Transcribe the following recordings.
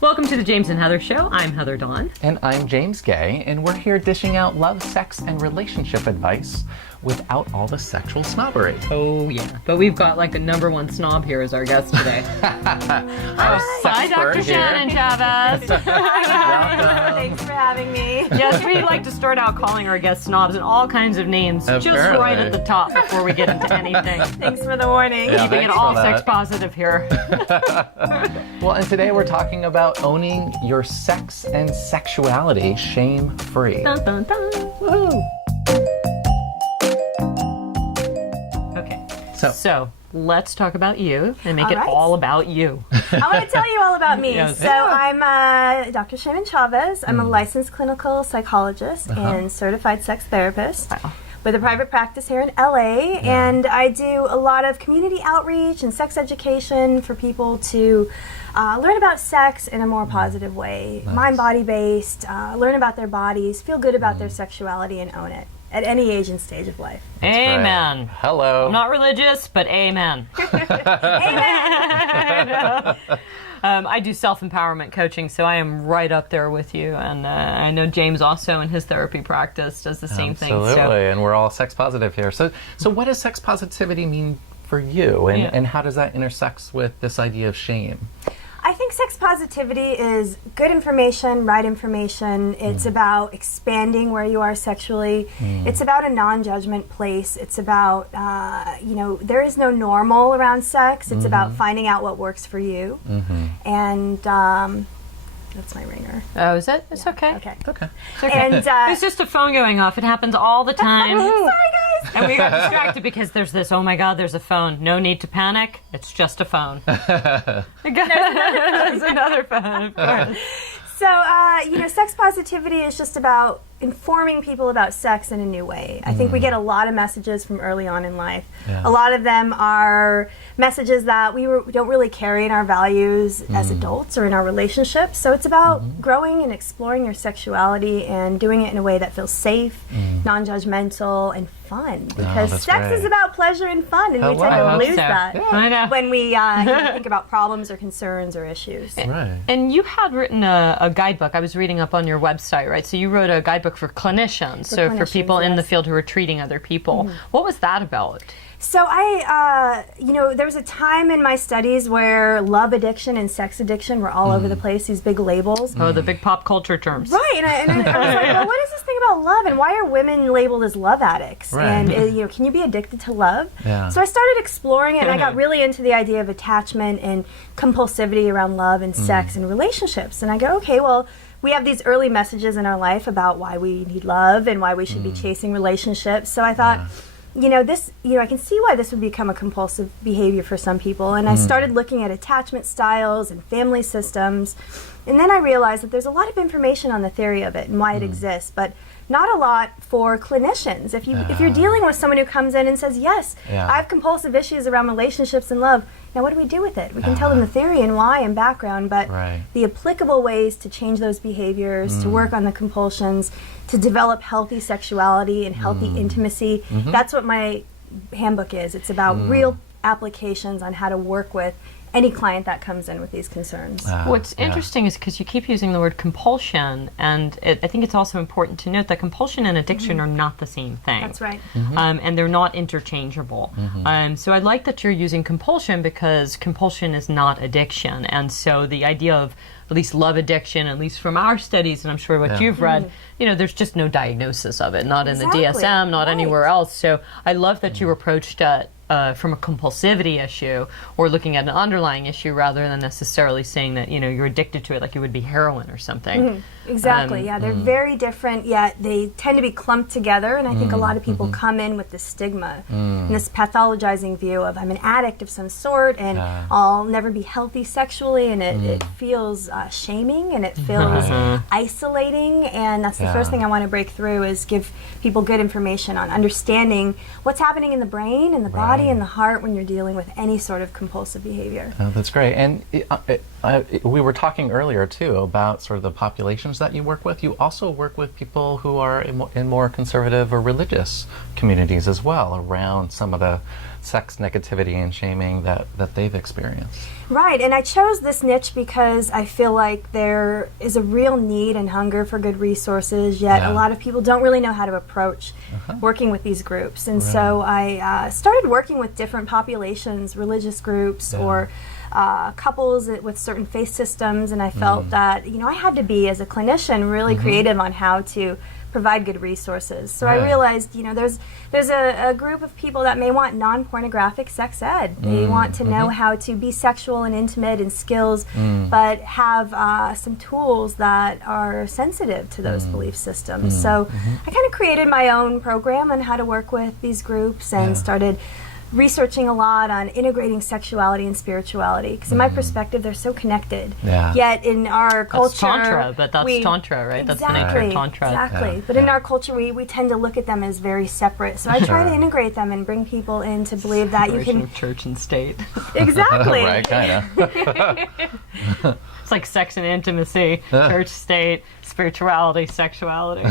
Welcome to the James and Heather Show. I'm Heather Dawn. And I'm James Guay, and we're here dishing out love, sex, and relationship advice without all the sexual snobbery. Oh, yeah. But we've got like a number one snob here as our guest today. Hi, Dr. Shannon Chavez. Thanks for having me. Yes, we like to start out calling our guests snobs and all kinds of names, just right at the top before we get into anything. Thanks for the warning. Yeah, Keeping it all sex positive here. Well, and today we're talking about owning your sex and sexuality shame-free. Dun, dun, dun. Woo! Okay. So let's talk about you and make All it right. all about you. I want to tell you all about me. Yes. So I'm Dr. Shannon Chavez. I'm a licensed clinical psychologist and certified sex therapist. Wow. With a private practice here in LA, and I do a lot of community outreach and sex education for people to learn about sex in a more positive way, mind-body based, learn about their bodies, feel good about their sexuality, and own it at any age and stage of life. Amen. Hello. I'm not religious, but amen. Amen. I do self-empowerment coaching, so I am right up there with you. And I know James also in his therapy practice does the same thing. Absolutely, and we're all sex positive here. So what does sex positivity mean for you, and how does that intersect with this idea of shame? I think sex positivity is good information, right information. It's about expanding where you are sexually. It's about a non-judgment place. It's about, there is no normal around sex. It's about finding out what works for you. And that's my ringer. Oh, is it? It's okay. Okay. Okay. And It's just a phone going off. It happens all the time. sorry, guys. And we got distracted because there's this, oh my God, there's a phone. No need to panic. It's just a phone. There's another phone, of course. So, sex positivity is just about informing people about sex in a new way. I think we get a lot of messages from early on in life. Yeah. A lot of them are messages that we don't really carry in our values as adults or in our relationships. So it's about growing and exploring your sexuality and doing it in a way that feels safe, non-judgmental, and fun. Because that's sex great. is about pleasure and fun, and we Hello. tend I to hope lose so. that I know. when we think about problems or concerns or issues. Right. And you had written a guidebook. I was reading up on your website, right? So you wrote a guidebook for clinicians, for clinicians, people in the yes. field who are treating other people. What was that about? So there was a time in my studies where love addiction and sex addiction were all over the place, these big labels. Oh, the big pop culture terms. Right, and I was like, well, what is this thing about love, and why are women labeled as love addicts? Right. And can you be addicted to love? Yeah. So I started exploring it, and I got really into the idea of attachment and compulsivity around love and sex and relationships. And I go, okay, well, we have these early messages in our life about why we need love and why we should be chasing relationships. So I thought, I can see why this would become a compulsive behavior for some people. And I started looking at attachment styles and family systems. And then I realized that there's a lot of information on the theory of it and why it exists, but not a lot for clinicians. If you're dealing with someone who comes in and says, yes, I have compulsive issues around relationships and love, now what do we do with it? We can tell them the theory and why and background, but the applicable ways to change those behaviors, to work on the compulsions, to develop healthy sexuality and healthy intimacy, that's what my handbook is. It's about real applications on how to work with any client that comes in with these concerns. What's interesting is because you keep using the word compulsion, and I think it's also important to note that compulsion and addiction are not the same thing. That's right. And they're not interchangeable. So I like that you're using compulsion because compulsion is not addiction. And so the idea of at least love addiction, at least from our studies, and I'm sure what you've read, there's just no diagnosis of it, not in the DSM, not anywhere else. So I love that you approached it from a compulsivity issue or looking at an underlying issue rather than necessarily saying that you're addicted to it like you would be heroin or something. Exactly, they're very different, yet they tend to be clumped together, and I think a lot of people come in with this stigma and this pathologizing view of I'm an addict of some sort and I'll never be healthy sexually, and it feels shaming and it feels isolating, and that's the first thing I want to break through is give people good information on understanding what's happening in the brain and the body and the heart when you're dealing with any sort of compulsive behavior. Oh, that's great. And we were talking earlier too about sort of the populations that you work with. You also work with people who are in more conservative or religious communities as well, around some of the sex negativity and shaming that they've experienced. Right, and I chose this niche because I feel like there is a real need and hunger for good resources, yet a lot of people don't really know how to approach working with these groups. And so I started working with different populations, religious groups or couples with certain faith systems, and I felt that, I had to be, as a clinician, really creative on how to provide good resources. So I realized, there's a group of people that may want non-pornographic sex ed. They want to know how to be sexual and intimate and skills, but have some tools that are sensitive to those belief systems. So I kind of created my own program on how to work with these groups and started researching a lot on integrating sexuality and spirituality, because in my perspective they're so connected. Yet in our culture, that's Tantra, but that's Tantra, right? That's the nature of Tantra. Exactly. But in our culture we tend to look at them as very separate. So I try to integrate them and bring people in to believe that you can... of church and state. Exactly. Right, kind of. It's like sex and intimacy, church, state, spirituality, sexuality.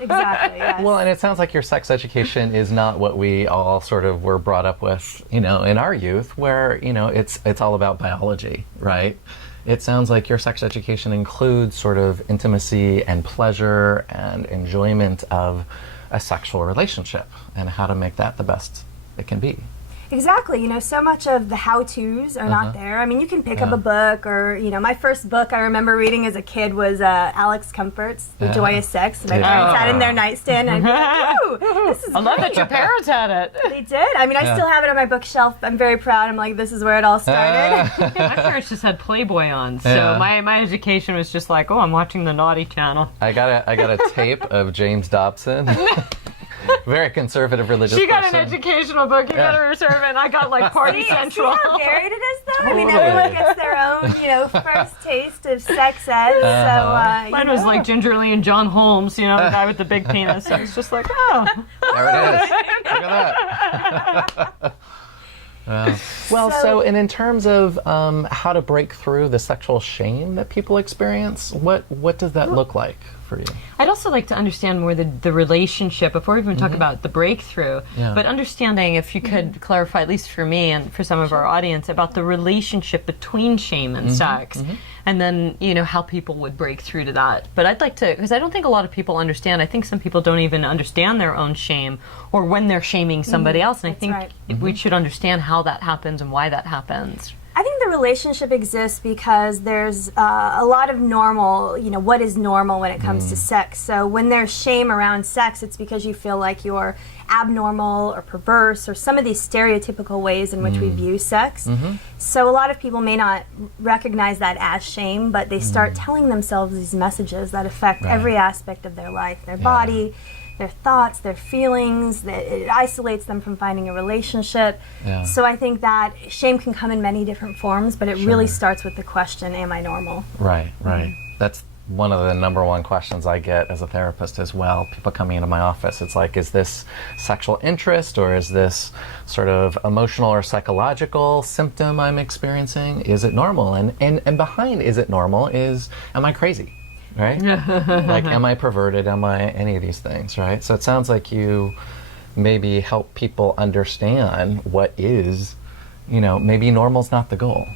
Exactly, yes. Well, and it sounds like your sex education is not what we all sort of were brought up with, in our youth, where, it's all about biology, right? It sounds like your sex education includes sort of intimacy and pleasure and enjoyment of a sexual relationship and how to make that the best it can be. Exactly. So much of the how-tos are not there. I mean, you can pick up a book or, my first book I remember reading as a kid was Alex Comfort's The Joy of Sex. And my parents had it in their nightstand. And I'd be like, ooh, this is I love great. that your parents had it. They did. I mean, I still have it on my bookshelf. I'm very proud. I'm like, this is where it all started. My parents just had Playboy on, so my education was just like, I'm watching the naughty channel. I got a tape of James Dobson. Very conservative religious She got person. an educational book, you got to reserve it, and I got like Party Central. See how varied it is, though? I mean, everyone gets their own, first taste of sex ed. So, Mine was like Gingerly and John Holmes, the guy with the big penis. So it's just like, There it is. Look at that. So and in terms of how to break through the sexual shame that people experience, what does that look like for you? I'd also like to understand more the relationship before we even talk about the breakthrough, but understanding, if you could clarify, at least for me and for some of our audience, about the relationship between shame and sex, and then, how people would break through to that. But I'd like to, because I don't think a lot of people understand. I think some people don't even understand their own shame or when they're shaming somebody else, and I think we should understand how that happens and why that happens. I think the relationship exists because there's a lot of normal, what is normal when it comes to sex. So when there's shame around sex, it's because you feel like you're abnormal or perverse or some of these stereotypical ways in which we view sex. So a lot of people may not recognize that as shame, but they start telling themselves these messages that affect every aspect of their life, their body, their thoughts, their feelings. It isolates them from finding a relationship. So I think that shame can come in many different forms, but it really starts with the question, am I normal? Right. That's one of the number one questions I get as a therapist as well. People coming into my office, it's like, is this sexual interest or is this sort of emotional or psychological symptom I'm experiencing? Is it normal? And behind is it normal is, am I crazy? Right? Like, am I perverted? Am I any of these things, right? So it sounds like you maybe help people understand what is, maybe normal's not the goal.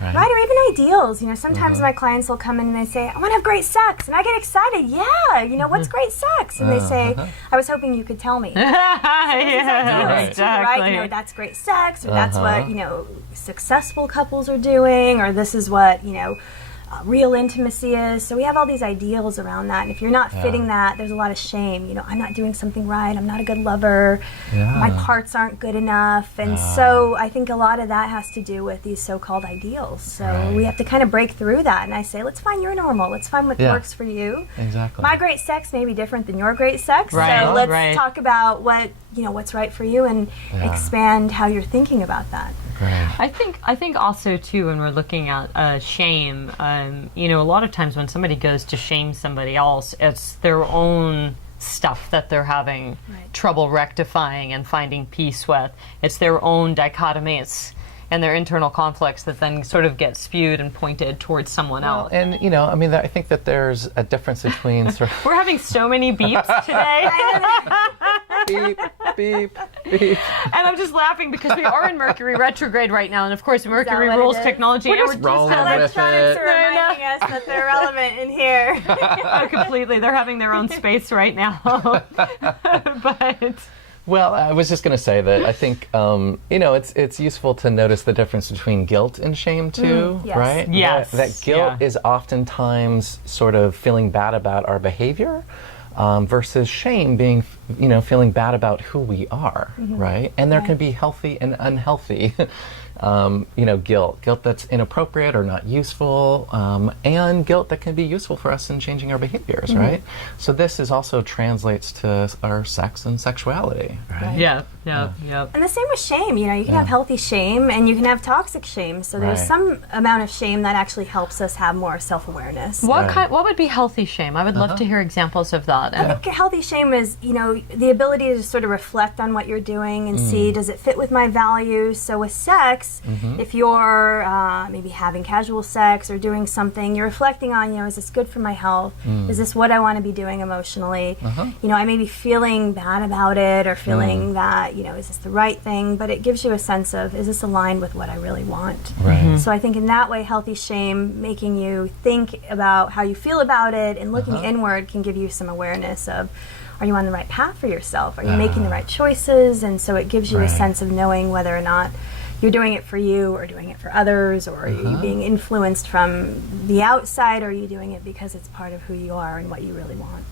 Right, or even ideals. Sometimes my clients will come in and they say, I want to have great sex. And I get excited. What's great sex? And they say, I was hoping you could tell me. Exactly. Right? That's great sex, or that's what, successful couples are doing, or this is what, real intimacy is. So we have all these ideals around that, and if you're not fitting that, there's a lot of shame. I'm not doing something right, I'm not a good lover, my parts aren't good enough, and so I think a lot of that has to do with these so-called ideals. So we have to kind of break through that, and I say, let's find your normal, let's find what works for you. Exactly. My great sex may be different than your great sex, so Right. let's talk about what what's right for you, and expand how you're thinking about that. Great. I think also too, when we're looking at shame, a lot of times when somebody goes to shame somebody else, it's their own stuff that they're having trouble rectifying and finding peace with. It's their own dichotomy. and their internal conflicts that then sort of get spewed and pointed towards someone else. And, you know, I mean, I think that there's a difference between sort of We're having so many beeps today. beep, beep, beep. And I'm just laughing because we are in Mercury retrograde right now, and of course Mercury what it rules is? technology. We're and just we're rolling just with Electronics it. are reminding us that they're relevant in here. Oh, completely. They're having their own space right now. But Well, I was just going to say that I think, you know, it's useful to notice the difference between guilt and shame too, yes. right? Yes. That guilt Yeah. is oftentimes sort of feeling bad about our behavior. Versus shame being, you know, feeling bad about who we are, right? And there can be healthy and unhealthy, you know, guilt that's inappropriate or not useful, and guilt that can be useful for us in changing our behaviors, right? So this is also translates to our sex and sexuality, right? yeah. And the same with shame. You know, you can have healthy shame and you can have toxic shame. So there's Right. some amount of shame that actually helps us have more self-awareness. Right. What would be healthy shame? I would love to hear examples of that. I think healthy shame is, you know, the ability to sort of reflect on what you're doing and see, does it fit with my values? So with sex, if you're maybe having casual sex or doing something, you're reflecting on, you know, is this good for my health? Is this what I want to be doing emotionally? You know, I may be feeling bad about it or feeling that, you know, is this the right thing? But it gives you a sense of, is this aligned with what I really want? Right. So I think in that way, healthy shame, making you think about how you feel about it and looking inward can give you some awareness of, are you on the right path for yourself? Are you making the right choices? And so it gives you a Right. sense of knowing whether or not you're doing it for you or doing it for others, or are you being influenced from the outside, or are you doing it because it's part of who you are and what you really want?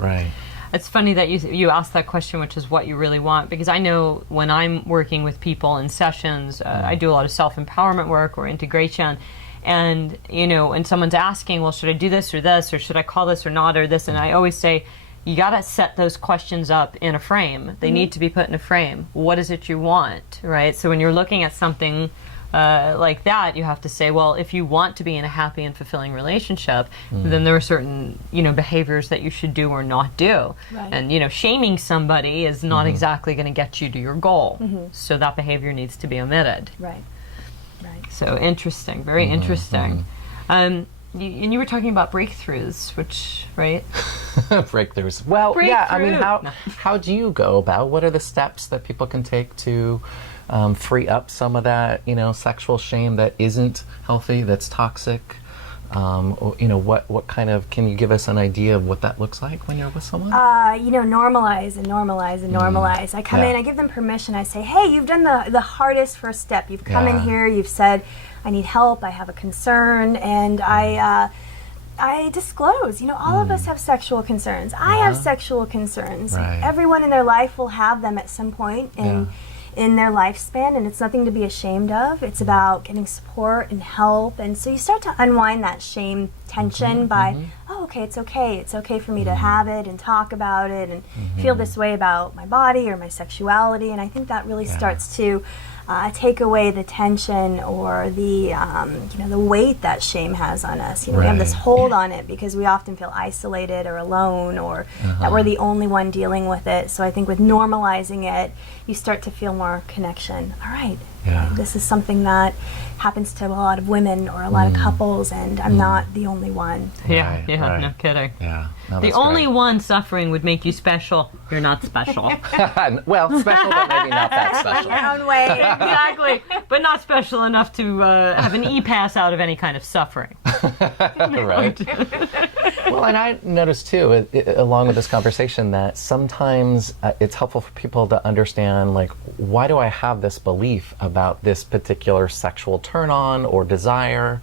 Right. It's funny that you asked that question, which is what you really want, because I know when I'm working with people in sessions, I do a lot of self-empowerment work or integration, and, you know, and someone's asking, well, should I do this, or should I call this or not, or this, and I always say, you got to set those questions up in a frame. They need to be put in a frame. What is it you want, right? So when you're looking at something like that, you have to say, well, if you want to be in a happy and fulfilling relationship, then there are certain, you know, behaviors that you should do or not do. Right. And, you know, shaming somebody is not exactly going to get you to your goal. So that behavior needs to be omitted. Right. So interesting, very interesting. And you were talking about breakthroughs, which, right? Breakthroughs. Well, yeah, I mean, Breakthrough. how do you go about, what are the steps that people can take to free up some of that, you know, sexual shame that isn't healthy, that's toxic? Or, you know, what kind of, can you give us an idea of what that looks like when you're with someone? You know, normalize and normalize and normalize. I come in, I give them permission. I say, hey, you've done the hardest first step. You've come in here, you've said, I need help, I have a concern, and I disclose. You know, all of us have sexual concerns. I have sexual concerns. Right. Everyone in their life will have them at some point in their lifespan, and it's nothing to be ashamed of. It's about getting support and help, and so you start to unwind that shame tension by, oh, okay, it's okay for me to have it and talk about it and feel this way about my body or my sexuality, and I think that really starts to take away the tension or the you know, the weight that shame has on us. You know, we have this hold on it because we often feel isolated or alone, or that we're the only one dealing with it. So I think with normalizing it, you start to feel more connection. All right, this is something that happens to a lot of women or a lot of couples, and I'm not the only one. Right. No kidding. Yeah. No, The that's only great. one suffering would make you special. You're not special. Well, special, but maybe not that special. Your own way. Exactly. But not special enough to have an e-pass out of any kind of suffering. Right. Well, and I noticed too, along with this conversation, that sometimes it's helpful for people to understand, like, why do I have this belief about this particular sexual turn on or desire?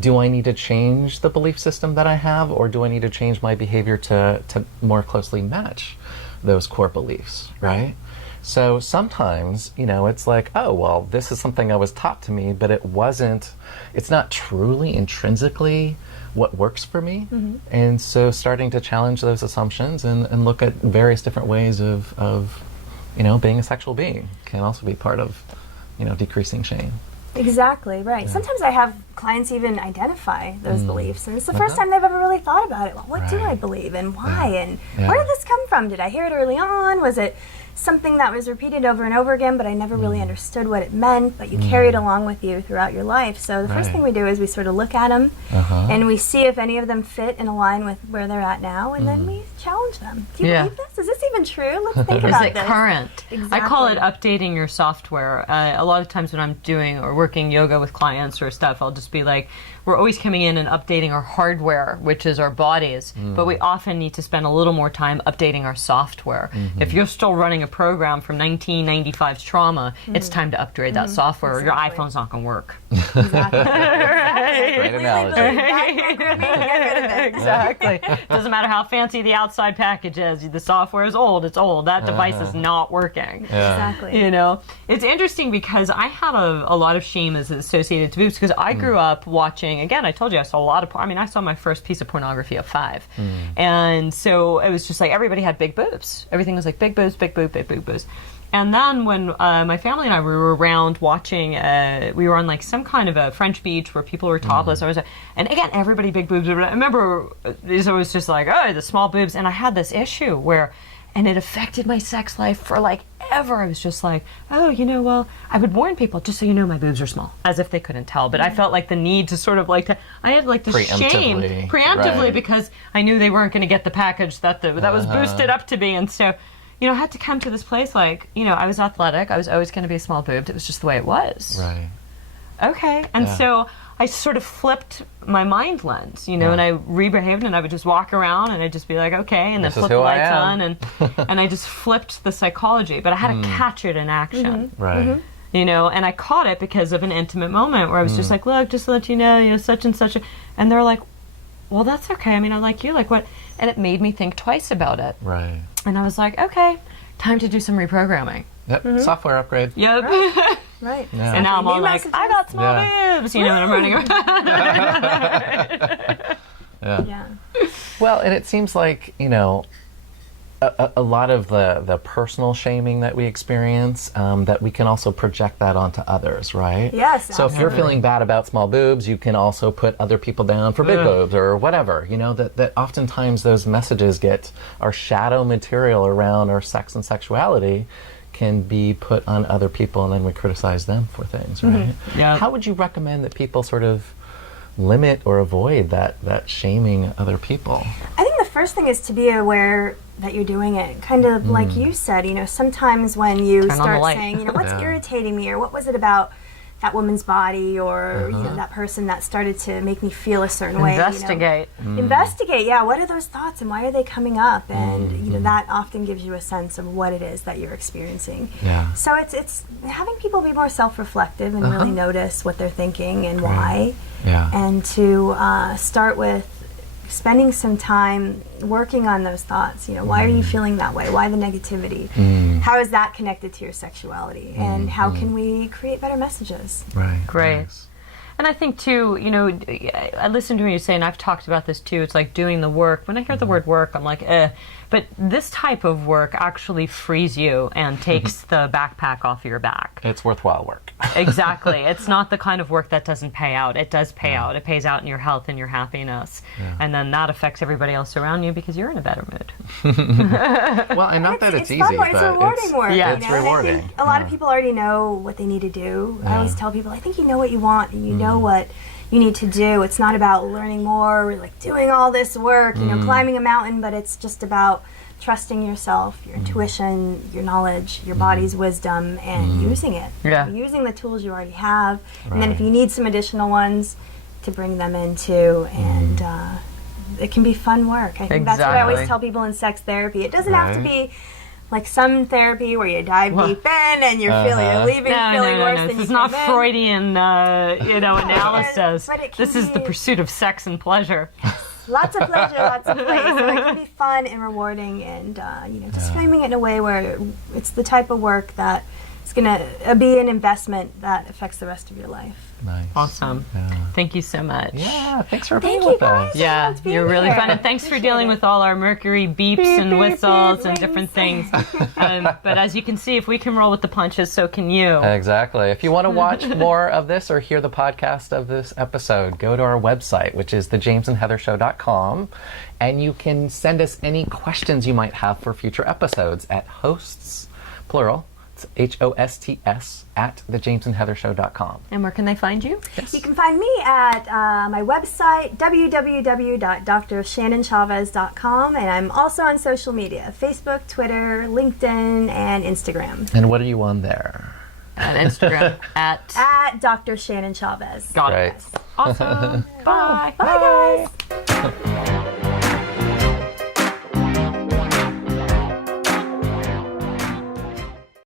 Do I need to change the belief system that I have, or do I need to change my behavior to more closely match those core beliefs, right? So sometimes, you know, it's like, oh, well, this is something I was taught to me, but it's not truly intrinsically what works for me. And so starting to challenge those assumptions and look at various different ways of, you know, being a sexual being can also be part of, you know, decreasing shame. Exactly, right. Sometimes I have clients even identify those beliefs, and it's the first time they've ever really thought about it. Well, what do I believe and why, and where did this come from? Did I hear it early on? Was it something that was repeated over and over again, but I never really understood what it meant, but you carry it along with you throughout your life. So the first thing we do is we sort of look at them and we see if any of them fit and align with where they're at now, and then we challenge them. Do you believe this? Is this even true? Let's think about this. Is it current? Exactly. I call it updating your software. A lot of times when I'm doing or working yoga with clients or stuff, I'll just be like, we're always coming in and updating our hardware, which is our bodies, but we often need to spend a little more time updating our software. If you're still running a program from 1995's trauma, it's time to upgrade that software, or your iPhone's not going to work. Exactly. Great analogy. Exactly. Doesn't matter how fancy the outside package is. The software is old. It's old. That device is not working. Exactly. You know, it's interesting because I had a lot of shame as associated to boobs because I grew up watching. Again, I told you I saw a lot of. I saw my first piece of pornography at 5, and so it was just like everybody had big boobs. Everything was like big boobs, big boob, big boob, boobs. And then when my family and I were around watching, we were on like some kind of a French beach where people were topless. And again, everybody big boobs. I remember it was just like, oh, the small boobs. And I had this issue and it affected my sex life for like ever. I was just like, oh, well, I would warn people, just so you know, my boobs are small, as if they couldn't tell. But I felt like the need to sort of like, I had like the shame preemptively because I knew they weren't going to get the package that was boosted up to be. And so, I had to come to this place like, I was athletic. I was always going to be small boobed. It was just the way it was. Right. Okay. And so I sort of flipped my mind lens, and I rebehaved, and I would just walk around and I'd just be like, okay, and then flip the lights on, and I just flipped the psychology, but I had to catch it in action. Right. And I caught it because of an intimate moment where I was just like, look, just to let you know, such and such. And they're like, well, that's okay. I like you. Like what? And it made me think twice about it. Right. And I was like, okay, time to do some reprogramming. Yep. Software upgrade. Yep. Right. Yeah. And now I'm all like, I got small boobs, and I'm running around. Yeah. Well, and it seems like, a lot of the personal shaming that we experience, that we can also project that onto others, right? Yes. So if you're feeling bad about small boobs, you can also put other people down for big boobs or whatever. That oftentimes those messages our shadow material around our sex and sexuality can be put on other people, and then we criticize them for things, right? Yeah. How would you recommend that people sort of limit or avoid that shaming other people? I think the first thing is to be aware that you're doing it. Kind of like you said, sometimes when you start saying, what's irritating me, or what was it about that woman's body, or that person that started to make me feel a certain way. Investigate. Investigate, what are those thoughts and why are they coming up? And that often gives you a sense of what it is that you're experiencing. Yeah. So it's having people be more self-reflective and really notice what they're thinking and why. Yeah. And to start with spending some time working on those thoughts. Why are you feeling that way? Why the negativity? How is that connected to your sexuality? And how can we create better messages? Right. Great. Nice. And I think, too, I listened to what you say, and I've talked about this, too. It's like doing the work. When I hear the word work, I'm like, eh. But this type of work actually frees you and takes the backpack off your back. It's worthwhile work. Exactly. It's not the kind of work that doesn't pay out. It does pay out. It pays out in your health and your happiness. Yeah. And then that affects everybody else around you because you're in a better mood. Well, and not that it's easy, fun, but it's rewarding work. Yeah, it's rewarding. I think a lot of people already know what they need to do. I always tell people, I think you know what you want and you know what you need to do. It's not about learning more or like doing all this work, climbing a mountain, but it's just about trusting yourself, your intuition, your knowledge, your body's wisdom, and using it. Yeah. Using the tools you already have, and then if you need some additional ones, to bring them into, and it can be fun work. I think that's what I always tell people in sex therapy. It doesn't have to be like some therapy where you dive deep in and you're leaving feeling worse than you came in. This is not Freudian, analysis. But this is the pursuit of sex and pleasure. Lots of pleasure, lots of play. So it can be fun and rewarding, and just framing it in a way where it's the type of work that is going to be an investment that affects the rest of your life. Nice. Awesome. Yeah. Thank you so much. Yeah, thanks for being with us. Yeah, you're really fun. And thanks for dealing with all our mercury beeps and whistles and different things. But as you can see, if we can roll with the punches, so can you. Exactly. If you want to watch more of this or hear the podcast of this episode, go to our website, which is thejamesandheathershow.com. And you can send us any questions you might have for future episodes at hosts plural. It's HOSTS at thejamesandheathershow.com. And where can they find you? You can find me at my website, www.drshannonchavez.com, and I'm also on social media, Facebook, Twitter, LinkedIn, and Instagram. And what are you on there? On Instagram at Dr. Shannon Chavez. Got Right. it. Awesome. Bye. Bye, guys.